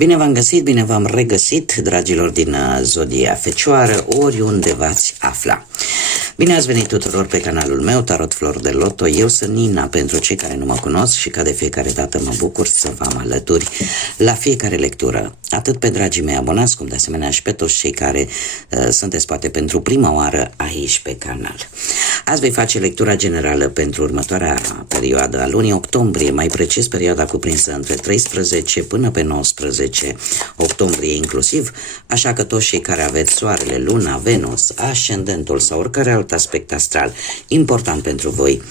Bine v-am găsit, bine v-am regăsit, dragilor din Zodia Fecioară, oriunde v-ați afla. Bine ați venit tuturor pe canalul meu, Tarot Flor de Loto. Eu sunt Nina, pentru cei care nu mă cunosc, și ca de fiecare dată mă bucur să vă am alături la fiecare lectură. Atât pe dragii mei abonați, cum de asemenea și pe toți cei care sunteți poate pentru prima oară aici pe canal. Azi voi face lectura generală pentru următoarea perioadă a lunii octombrie, mai precis perioada cuprinsă între 13 până pe 19 octombrie inclusiv, așa că toți cei care aveți soarele, luna, Venus, ascendentul sau oricare alt aspect astral important pentru voi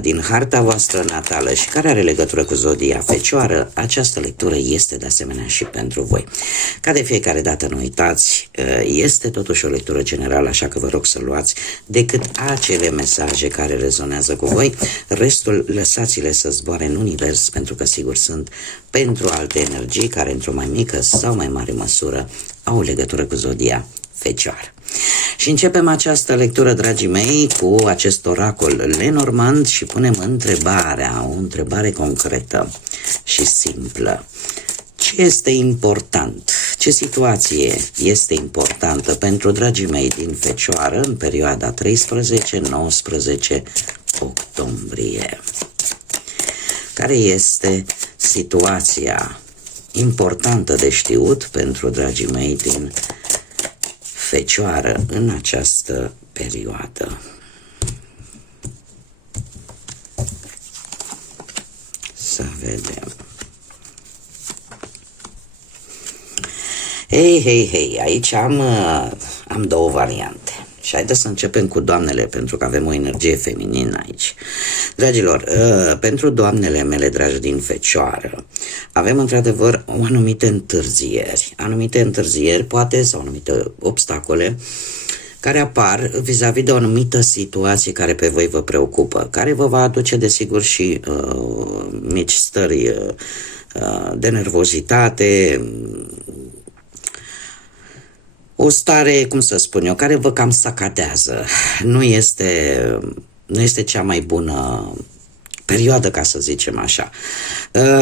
din harta voastră natală și care are legătură cu Zodia Fecioară, această lectură este de asemenea și pentru voi. Ca de fiecare dată nu uitați, este totuși o lectură generală, așa că vă rog să luați decât acele mesaje care rezonează cu voi, restul lăsați-le să zboare în univers, pentru că sigur sunt pentru alte energii care într-o mai mică sau mai mare măsură au legătură cu Zodia Fecioară. Și începem această lectură, dragii mei, cu acest oracol Lenormand și punem o întrebare concretă și simplă. Ce este important? Ce situație este importantă pentru dragii mei din Fecioară în perioada 13-19 octombrie? Care este situația importantă de știut pentru dragii mei din Fecioară în această perioadă? Să vedem. Hei, aici am două variante. Și haideți să începem cu doamnele, pentru că avem o energie feminină aici. Dragilor, pentru doamnele mele dragi din Fecioară, avem într-adevăr anumite întârzieri, poate, sau anumite obstacole care apar vis-a-vis de o anumită situație care pe voi vă preocupă, care vă va aduce desigur și mici stări de nervozitate, o stare, cum să spun eu, care vă cam sacadează. Nu este cea mai bună perioadă, ca să zicem așa.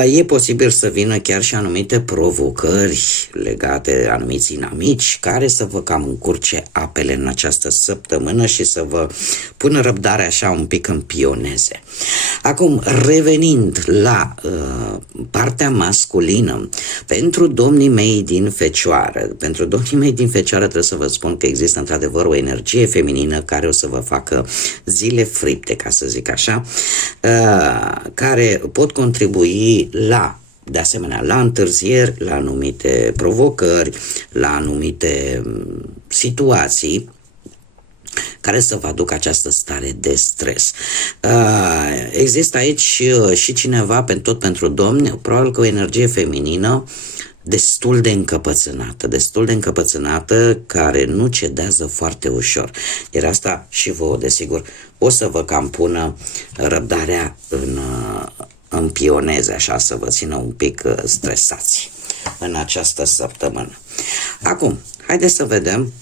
E posibil să vină chiar și anumite provocări legate, anumiți inamici, care să vă cam încurce apele în această săptămână și să vă pună răbdarea așa un pic în pioneze. Acum, revenind la partea masculină, pentru domnii mei din Fecioară, trebuie să vă spun că există într-adevăr o energie feminină care o să vă facă zile fripte, ca să zic așa, care pot contribui de asemenea la întârzieri, la anumite provocări, la anumite situații care să vă aducă această stare de stres. Există aici și cineva, tot pentru domni, probabil că o energie feminină destul de încăpățânată, care nu cedează foarte ușor. Iar asta și vouă, desigur, o să vă cam pună răbdarea în pioneze, așa, să vă țină un pic stresați în această săptămână. Acum, haideți să vedem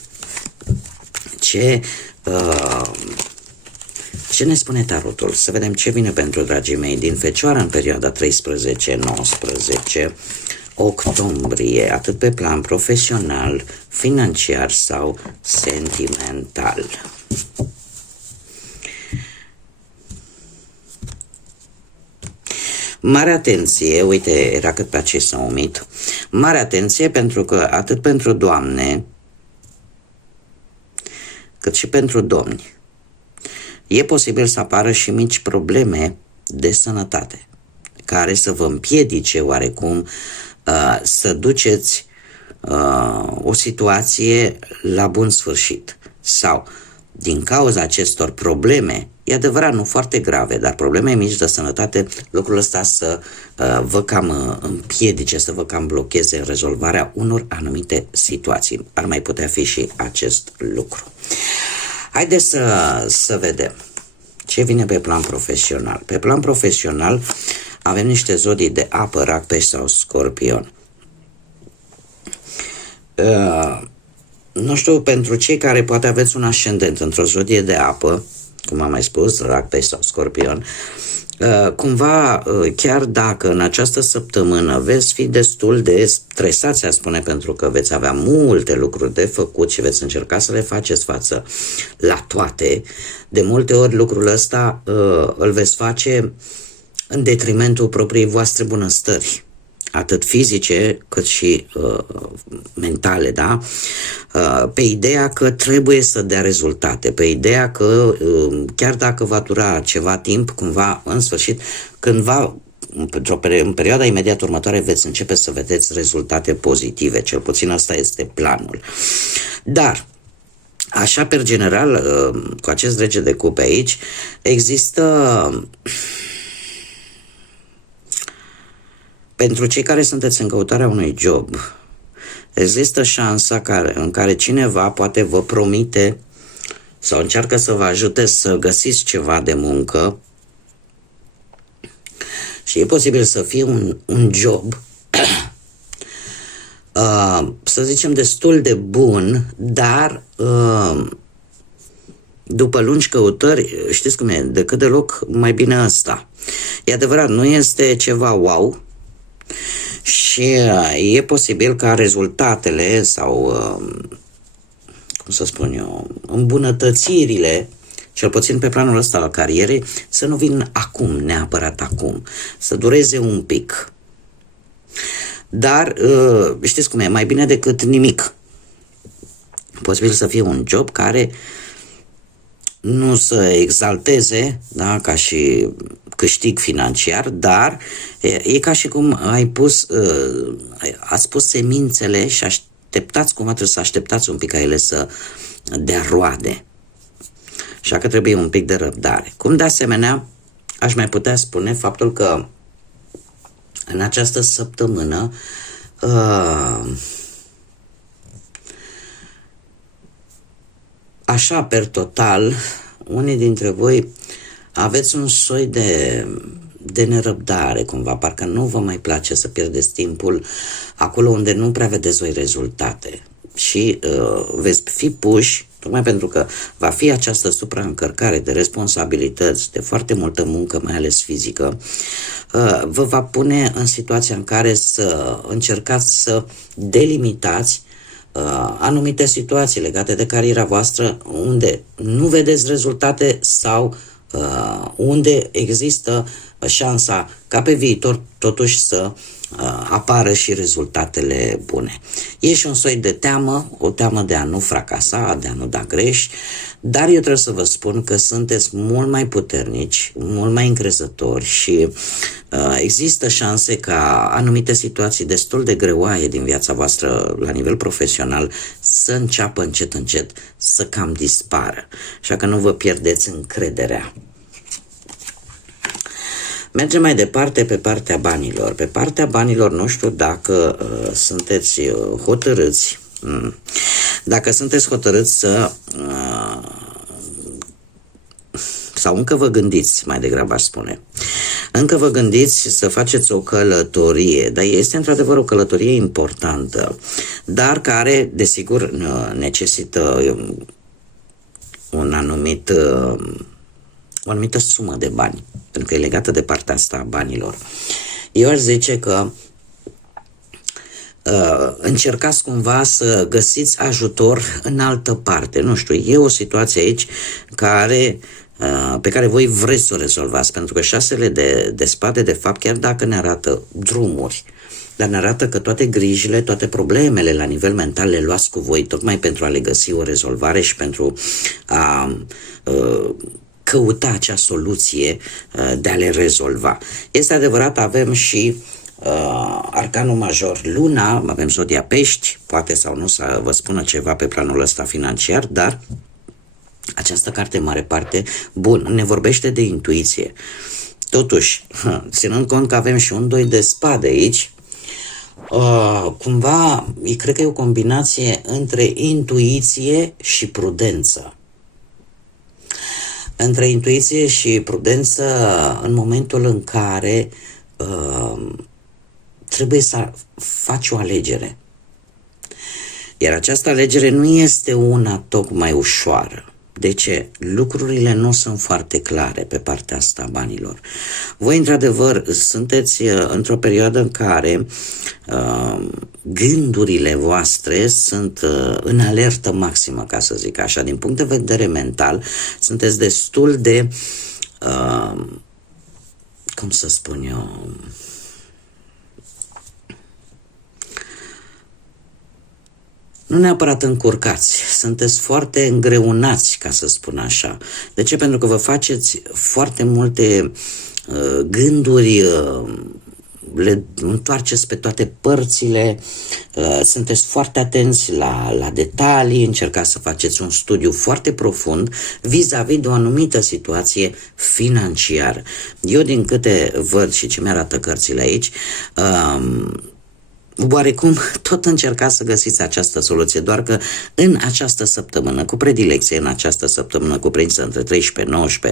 ce ne spune tarotul. Să vedem ce vine pentru dragii mei din Fecioară în perioada 13-19 octombrie, atât pe plan profesional, financiar sau sentimental. Mare atenție, uite, era cât pe aici s-a omit. Mare atenție, pentru că atât pentru doamne cât și pentru domni e posibil să apară și mici probleme de sănătate care să vă împiedice oarecum să duceți o situație la bun sfârșit, sau din cauza acestor probleme, e adevărat, nu foarte grave, dar probleme mici de sănătate, lucrul ăsta să vă cam împiedice, să vă cam blocheze în rezolvarea unor anumite situații. Ar mai putea fi și acest lucru. Haideți să vedem ce vine pe plan profesional. Pe plan profesional avem niște zodii de apă, Rac, Pești sau Scorpion. Nu știu, pentru cei care poate aveți un ascendent într-o zodie de apă, cum am mai spus, Rac, Pești sau Scorpion, Cumva, chiar dacă în această săptămână veți fi destul de stresați, aș spune, pentru că veți avea multe lucruri de făcut și veți încerca să le faceți față la toate, de multe ori lucrul ăsta îl veți face în detrimentul propriei voastre bunăstări, atât fizice cât și mentale, da? Pe ideea că trebuie să dea rezultate, pe ideea că chiar dacă va dura ceva timp, cumva, în sfârșit, cândva, în perioada imediat următoare, veți începe să vedeți rezultate pozitive, cel puțin asta este planul. Dar, așa, per general, cu acest rege de cupe aici, există... Pentru cei care sunteți în căutarea unui job, există șansa în care cineva poate vă promite sau încearcă să vă ajute să găsiți ceva de muncă și e posibil să fie un job, să zicem, destul de bun, dar după lungi căutări, știți cum e, de cât deloc mai bine ăsta. E adevărat, nu este ceva wow, și e posibil ca rezultatele sau, cum să spun eu, îmbunătățirile, cel puțin pe planul ăsta al carierei, să nu vină acum, neapărat acum, să dureze un pic. Dar, știți cum e, mai bine decât nimic. Posibil să fie un job care nu să exalteze, da, ca și câștig financiar, dar e ca și cum ați pus semințele și așteptați, cumva trebuie să așteptați un pic ca ele să dea roade. Așa că trebuie un pic de răbdare. Cum de asemenea aș mai putea spune faptul că în această săptămână așa, per total, unii dintre voi aveți un soi de nerăbdare, cumva, parcă nu vă mai place să pierdeți timpul acolo unde nu prea vedeți voi rezultate. Și veți fi puși, tocmai pentru că va fi această supraîncărcare de responsabilități, de foarte multă muncă, mai ales fizică, vă va pune în situația în care să încercați să delimitați anumite situații legate de cariera voastră unde nu vedeți rezultate sau unde există șansa ca pe viitor totuși să apară și rezultatele bune. E și un soi de teamă, o teamă de a nu fracasa, de a nu da greș, dar eu trebuie să vă spun că sunteți mult mai puternici, mult mai încrezători și există șanse ca anumite situații destul de greoaie din viața voastră la nivel profesional să înceapă încet, încet să cam dispară. Așa că nu vă pierdeți încrederea. Mergem mai departe pe partea banilor. Pe partea banilor nu știu dacă sunteți hotărâți. Dacă sunteți hotărâți sau încă vă gândiți, mai degrabă aș spune. Încă vă gândiți să faceți o călătorie, dar este într-adevăr o călătorie importantă, dar care, desigur, necesită o anumită sumă de bani, pentru că e legată de partea asta a banilor. Eu aș zice că încercați cumva să găsiți ajutor în altă parte. Nu știu, e o situație aici pe care voi vreți să o rezolvați, pentru că șasele de spade, de fapt, chiar dacă ne arată drumuri, dar ne arată că toate grijile, toate problemele la nivel mental le luați cu voi, tocmai pentru a le găsi o rezolvare și pentru a căuta acea soluție de a le rezolva. Este adevărat, avem și arcanul major Luna, avem zodia Pești, poate sau nu să vă spună ceva pe planul ăsta financiar, dar această carte, în mare parte, bun, ne vorbește de intuiție. Totuși, ținând cont că avem și un 2 de spade aici, cumva, cred că e o combinație între intuiție și prudență. Între intuiție și prudență în momentul în care trebuie să faci o alegere. Iar această alegere nu este una tocmai ușoară. De ce? Lucrurile nu sunt foarte clare pe partea asta a banilor. Voi, într-adevăr, sunteți într-o perioadă în care gândurile voastre sunt în alertă maximă, ca să zic așa. Din punct de vedere mental, sunteți destul de, cum să spun eu, nu neapărat încurcați, sunteți foarte îngreunați, ca să spun așa. De ce? Pentru că vă faceți foarte multe gânduri, le întoarceți pe toate părțile, sunteți foarte atenți la detalii, încercați să faceți un studiu foarte profund vis-a-vis de o anumită situație financiară. Eu, din câte văd și ce mi-arată cărțile aici, oarecum tot încercați să găsiți această soluție, doar că în această săptămână, cu predilecție în această săptămână cuprinsă între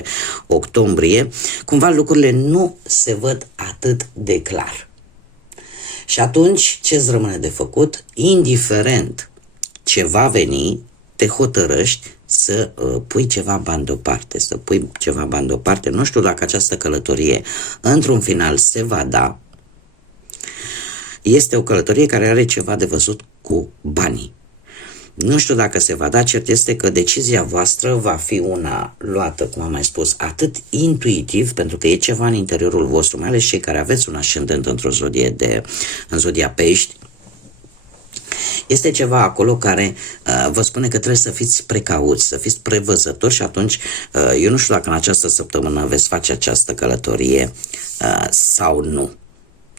13-19 octombrie, cumva lucrurile nu se văd atât de clar. Și atunci ce-ți rămâne de făcut? Indiferent ce va veni, te hotărăști să pui ceva bani deoparte, Nu știu dacă această călătorie într-un final se va da. Este o călătorie care are ceva de văzut cu banii. Nu știu dacă se va da, cert este că decizia voastră va fi una luată, cum am mai spus, atât intuitiv, pentru că e ceva în interiorul vostru, mai ales cei care aveți un ascendent în zodia Pești. Este ceva acolo care vă spune că trebuie să fiți precauți, să fiți prevăzători și atunci eu nu știu dacă în această săptămână veți face această călătorie sau nu.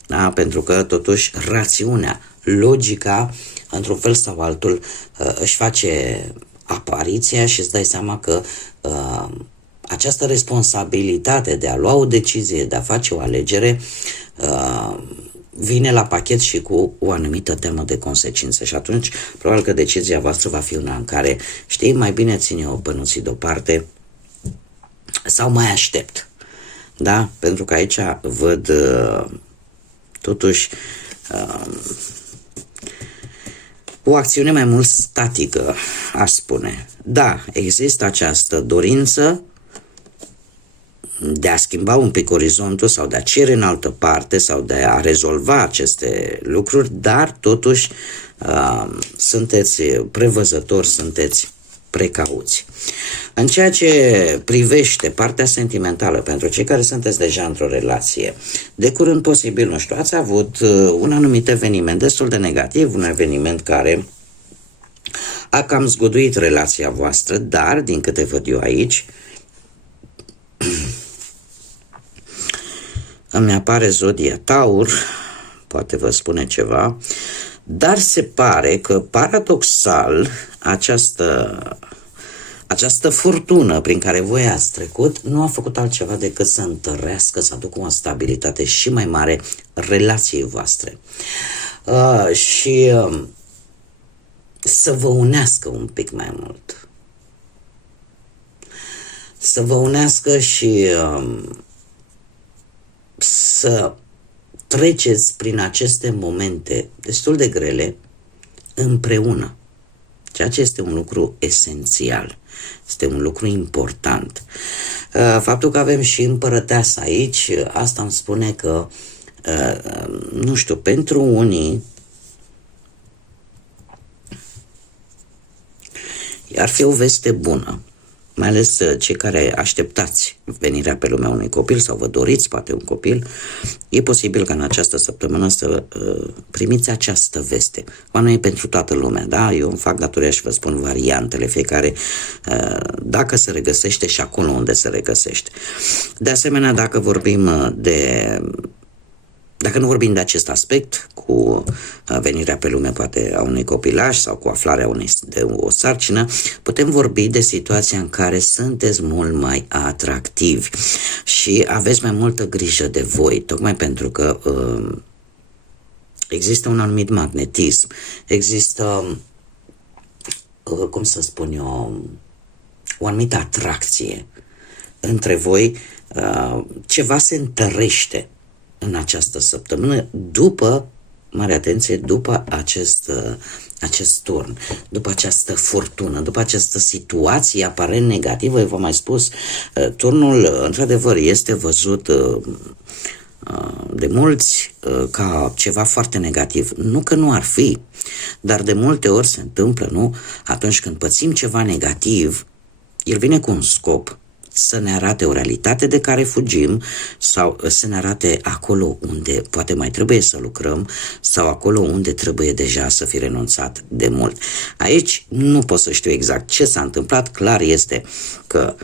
Da? Pentru că, totuși, rațiunea, logica, într-un fel sau altul, își face apariția și îți dai seama că această responsabilitate de a lua o decizie, de a face o alegere, vine la pachet și cu o anumită temă de consecințe. Și atunci, probabil că decizia voastră va fi una în care, știi, mai bine țin eu bănuții deoparte sau mai aștept. Da? Pentru că aici văd... totuși o acțiune mai mult statică, aș spune. Da, există această dorință de a schimba un pic orizontul sau de a cere în altă parte sau de a rezolva aceste lucruri, dar totuși sunteți prevăzători, sunteți precauți. În ceea ce privește partea sentimentală, pentru cei care sunteți deja într-o relație, de curând posibil, nu știu, ați avut un anumit eveniment destul de negativ, un eveniment care a cam zguduit relația voastră, dar, din câte văd eu aici, îmi apare zodia Taur, poate vă spune ceva, dar se pare că, paradoxal, această furtună prin care voi ați trecut nu a făcut altceva decât să întărească, să aducă o stabilitate și mai mare relației voastre. Și să vă unească un pic mai mult. Să vă unească și să treceți prin aceste momente destul de grele împreună. Ceea ce este un lucru esențial. Este un lucru important. Faptul că avem și împărăteasa aici, asta îmi spune că, nu știu, pentru unii ar fi o veste bună, mai ales cei care așteptați venirea pe lumea unui copil sau vă doriți poate un copil, e posibil ca în această săptămână să primiți această veste. Nu e pentru toată lumea, da? Eu îmi fac datoria și vă spun variantele, fiecare dacă se regăsește și acolo unde se regăsește. De asemenea, dacă nu vorbim de acest aspect, cu venirea pe lume poate a unui copilaș sau cu aflarea de o sarcină, putem vorbi de situația în care sunteți mult mai atractivi și aveți mai multă grijă de voi, tocmai pentru că există un anumit magnetism, există, cum să spun eu, o anumită atracție între voi, ceva se întărește în această săptămână după mare atenție, după acest turn, după această furtună, după această situație aparent negativă. Eu v-am mai spus, turnul într-adevăr este văzut de mulți ca ceva foarte negativ. Nu că nu ar fi, dar de multe ori se întâmplă, nu? Atunci când pățim ceva negativ, el vine cu un scop, să ne arate o realitate de care fugim sau să ne arate acolo unde poate mai trebuie să lucrăm sau acolo unde trebuie deja să fi renunțat de mult. Aici nu pot să știu exact ce s-a întâmplat, clar este că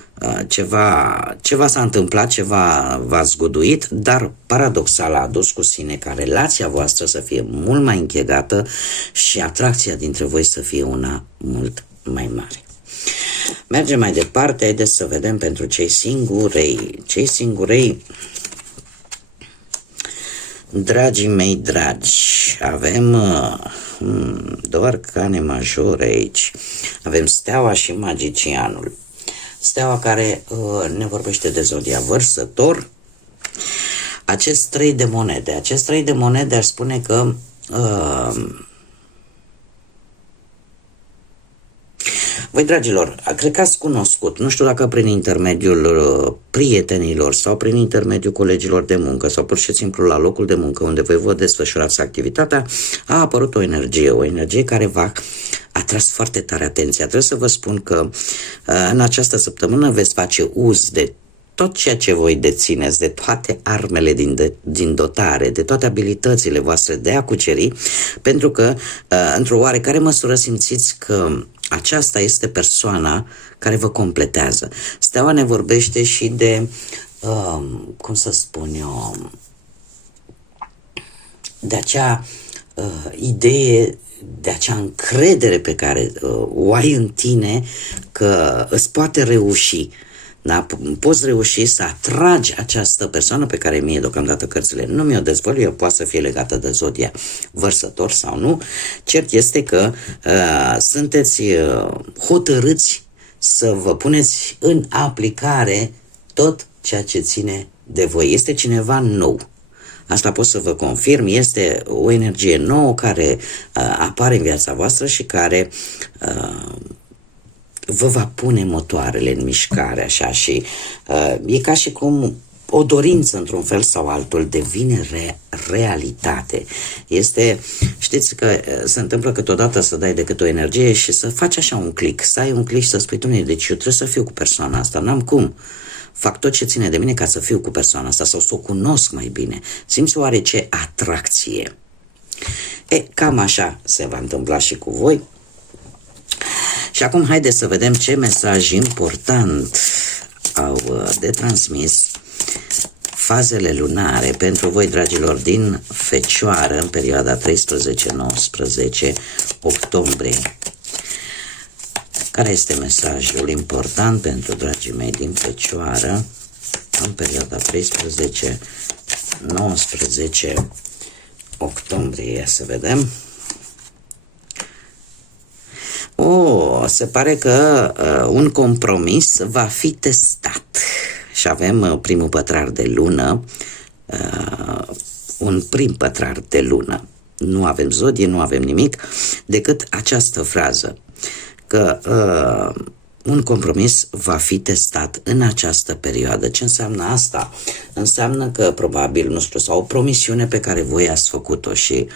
ceva s-a întâmplat, ceva v-a zguduit, dar paradoxal a adus cu sine ca relația voastră să fie mult mai închegată și atracția dintre voi să fie una mult mai mare. Mergem mai departe, haideți să vedem pentru cei singurei. Cei singurei, dragii mei dragi, avem doar arcane majore aici. Avem Steaua și Magicianul. Steaua care ne vorbește de zodia Vărsător. Acest 3 de monede, aș spune că voi, dragilor, cred că ați cunoscut, nu știu dacă prin intermediul prietenilor sau prin intermediul colegilor de muncă sau pur și simplu la locul de muncă unde voi vă desfășurați activitatea, a apărut o energie care v-a atras foarte tare atenția. Trebuie să vă spun că în această săptămână veți face uz de tot ceea ce voi dețineți, de toate armele din dotare, de toate abilitățile voastre de a cuceri, pentru că, într-o oarecare măsură, simțiți că aceasta este persoana care vă completează. Steaua ne vorbește și de, cum să spun eu, de acea idee, de acea încredere pe care o ai în tine că îți poate reuși. Da? Poți reuși să atragi această persoană pe care mie deocamdată cărțile nu mi-o dezvăluie, poate să fie legată de zodia Vărsător sau nu. Cert este că sunteți hotărâți să vă puneți în aplicare tot ceea ce ține de voi. Este cineva nou. Asta pot să vă confirm, este o energie nouă care apare în viața voastră și care vă va pune motoarele în mișcare, așa, și e ca și cum o dorință, într-un fel sau altul, devine realitate. Știți că se întâmplă câteodată să dai decât o energie și să faci așa un click, să ai un click și să spui, Doamne, deci eu trebuie să fiu cu persoana asta, n-am cum. Fac tot ce ține de mine ca să fiu cu persoana asta sau să o cunosc mai bine. Simți oarece atracție. Cam așa se va întâmpla și cu voi. Și acum haideți să vedem ce mesaj important au de transmis fazele lunare pentru voi, dragilor, din Fecioară în perioada 13-19 octombrie. Care este mesajul important pentru dragii mei din Fecioară în perioada 13-19 octombrie? Ia să vedem. Se pare că un compromis va fi testat și avem primul pătrar de lună, un prim pătrar de lună. Nu avem zodie, nu avem nimic, decât această frază, că un compromis va fi testat în această perioadă. Ce înseamnă asta? Înseamnă că probabil, nu știu, sau o promisiune pe care voi ați făcut-o și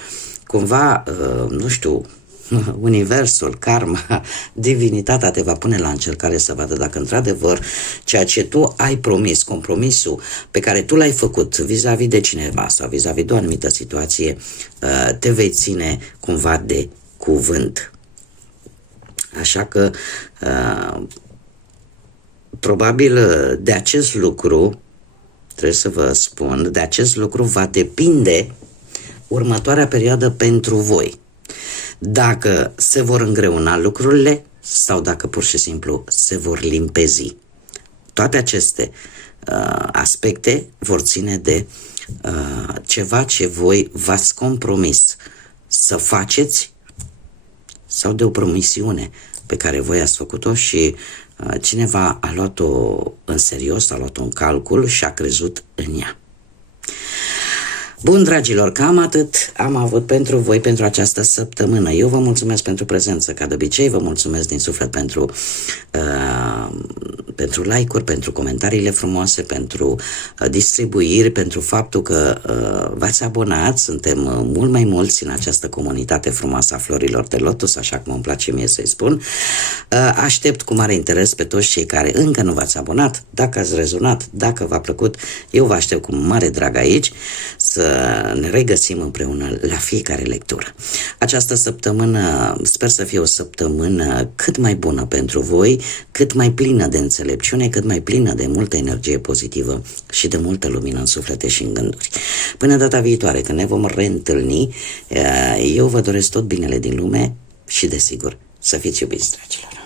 cumva, nu știu, universul, karma, divinitatea te va pune la încercare să vadă dacă într-adevăr ceea ce tu ai promis, compromisul pe care tu l-ai făcut vis-a-vis de cineva sau vis-a-vis de o anumită situație, te vei ține cumva de cuvânt. Așa că probabil de acest lucru, trebuie să vă spun, de acest lucru va depinde următoarea perioadă pentru voi. Dacă se vor îngreuna lucrurile sau dacă pur și simplu se vor limpezi. Toate aceste aspecte vor ține de ceva ce voi v-ați compromis să faceți sau de o promisiune pe care voi ați făcut-o și cineva a luat-o în serios, a luat-o în calcul și a crezut în ea. Bun, dragilor, cam atât am avut pentru voi pentru această săptămână. Eu vă mulțumesc pentru prezență, ca de obicei, vă mulțumesc din suflet pentru like-uri, pentru comentariile frumoase, pentru distribuiri, pentru faptul că v-ați abonat. Suntem mult mai mulți în această comunitate frumoasă a florilor de lotus, așa cum îmi place mie să-i spun. Aștept cu mare interes pe toți cei care încă nu v-ați abonat. Dacă ați rezonat, dacă v-a plăcut, eu vă aștept cu mare drag aici să ne regăsim împreună la fiecare lectură. Această săptămână sper să fie o săptămână cât mai bună pentru voi, cât mai plină de înțelepciune, cât mai plină de multă energie pozitivă și de multă lumină în suflete și în gânduri. Până data viitoare, când ne vom reîntâlni, eu vă doresc tot binele din lume și, desigur, să fiți iubiți, dragilor.